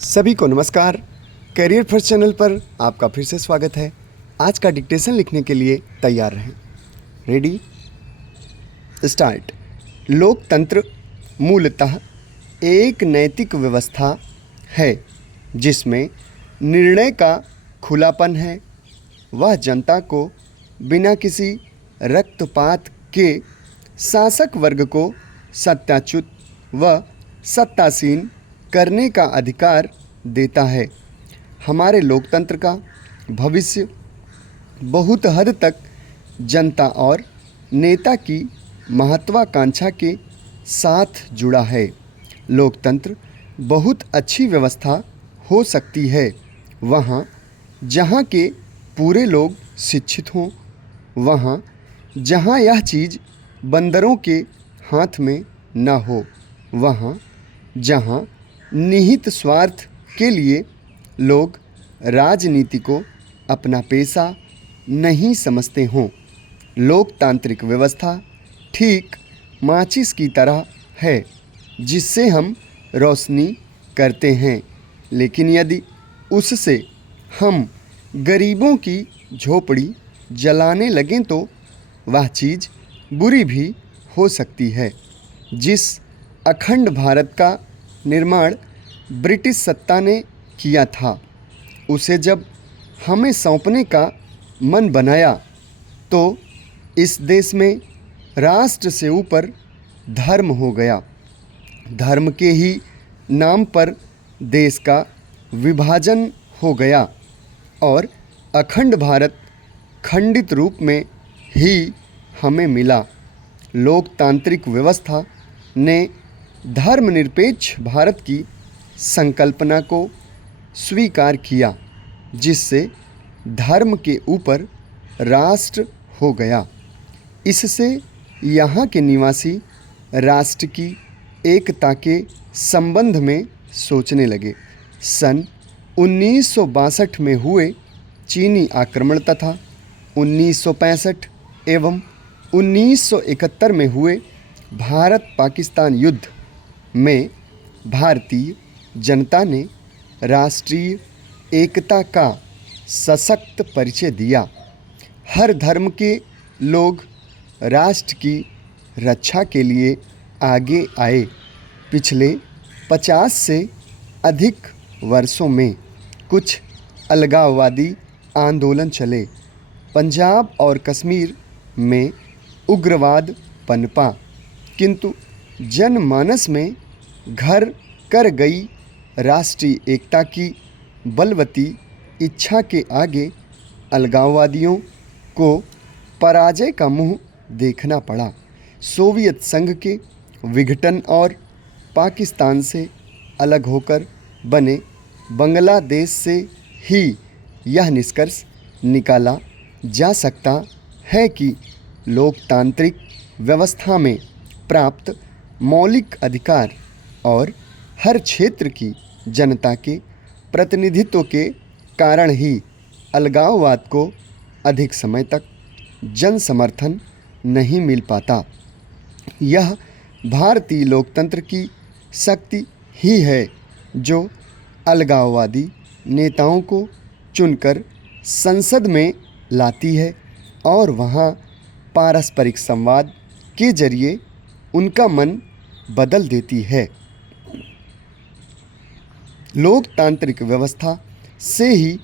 सभी को नमस्कार। करियर फर्स्ट चैनल पर आपका फिर से स्वागत है। आज का डिक्टेशन लिखने के लिए तैयार रहें। Ready start. लोकतंत्र मूलतः एक नैतिक व्यवस्था है जिसमें निर्णय का खुलापन है। वह जनता को बिना किसी रक्तपात के शासक वर्ग को सत्ताच्युत व सत्तासीन करने का अधिकार देता है। हमारे लोकतंत्र का भविष्य बहुत हद तक जनता और नेता की महत्वाकांक्षा के साथ जुड़ा है। लोकतंत्र बहुत अच्छी व्यवस्था हो सकती है वहाँ जहाँ के पूरे लोग शिक्षित हों, वहाँ जहाँ यह चीज़ बंदरों के हाथ में न हो, वहाँ जहाँ निहित स्वार्थ के लिए लोग राजनीति को अपना पेशा नहीं समझते हों। लोकतांत्रिक व्यवस्था ठीक माचिस की तरह है जिससे हम रोशनी करते हैं, लेकिन यदि उससे हम गरीबों की झोपड़ी जलाने लगें तो वह चीज़ बुरी भी हो सकती है। जिस अखंड भारत का निर्माण ब्रिटिश सत्ता ने किया था, उसे जब हमें सौंपने का मन बनाया तो इस देश में राष्ट्र से ऊपर धर्म हो गया। धर्म के ही नाम पर देश का विभाजन हो गया और अखंड भारत खंडित रूप में ही हमें मिला। लोकतांत्रिक व्यवस्था ने धर्मनिरपेक्ष भारत की संकल्पना को स्वीकार किया, जिससे धर्म के ऊपर राष्ट्र हो गया। इससे यहाँ के निवासी राष्ट्र की एकता के संबंध में सोचने लगे। सन 1962 में हुए चीनी आक्रमण तथा 1965 एवं 1971 में हुए भारत पाकिस्तान युद्ध में भारतीय जनता ने राष्ट्रीय एकता का सशक्त परिचय दिया। हर धर्म के लोग राष्ट्र की रक्षा के लिए आगे आए। पिछले 50 से अधिक वर्षों में कुछ अलगाववादी आंदोलन चले। पंजाब और कश्मीर में उग्रवाद पनपा, किंतु जनमानस में घर कर गई राष्ट्रीय एकता की बलवती इच्छा के आगे अलगाववादियों को पराजय का मुंह देखना पड़ा। सोवियत संघ के विघटन और पाकिस्तान से अलग होकर बने बांग्लादेश से ही यह निष्कर्ष निकाला जा सकता है कि लोकतांत्रिक व्यवस्था में प्राप्त मौलिक अधिकार और हर क्षेत्र की जनता के प्रतिनिधित्व के कारण ही अलगाववाद को अधिक समय तक जन समर्थन नहीं मिल पाता। यह भारतीय लोकतंत्र की शक्ति ही है जो अलगाववादी नेताओं को चुनकर संसद में लाती है और वहाँ पारस्परिक संवाद के जरिए उनका मन बदल देती है। लोकतांत्रिक व्यवस्था से ही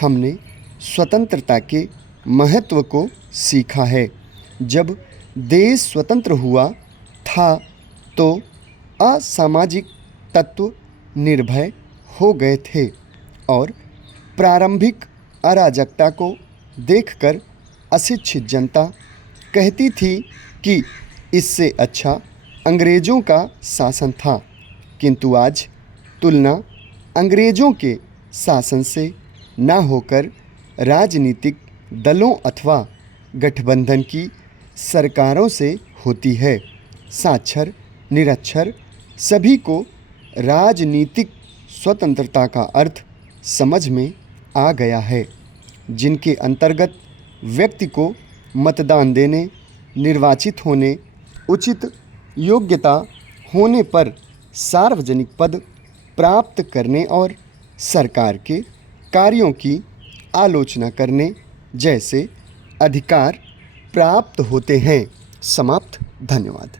हमने स्वतंत्रता के महत्व को सीखा है। जब देश स्वतंत्र हुआ था तो असामाजिक तत्व निर्भय हो गए थे और प्रारंभिक अराजकता को देखकर अशिक्षित जनता कहती थी कि इससे अच्छा अंग्रेज़ों का शासन था, किंतु आज तुलना अंग्रेज़ों के शासन से न होकर राजनीतिक दलों अथवा गठबंधन की सरकारों से होती है। साक्षर निरक्षर सभी को राजनीतिक स्वतंत्रता का अर्थ समझ में आ गया है, जिनके अंतर्गत व्यक्ति को मतदान देने, निर्वाचित होने, उचित योग्यता होने पर सार्वजनिक पद प्राप्त करने और सरकार के कार्यों की आलोचना करने जैसे अधिकार प्राप्त होते हैं। समाप्त। धन्यवाद।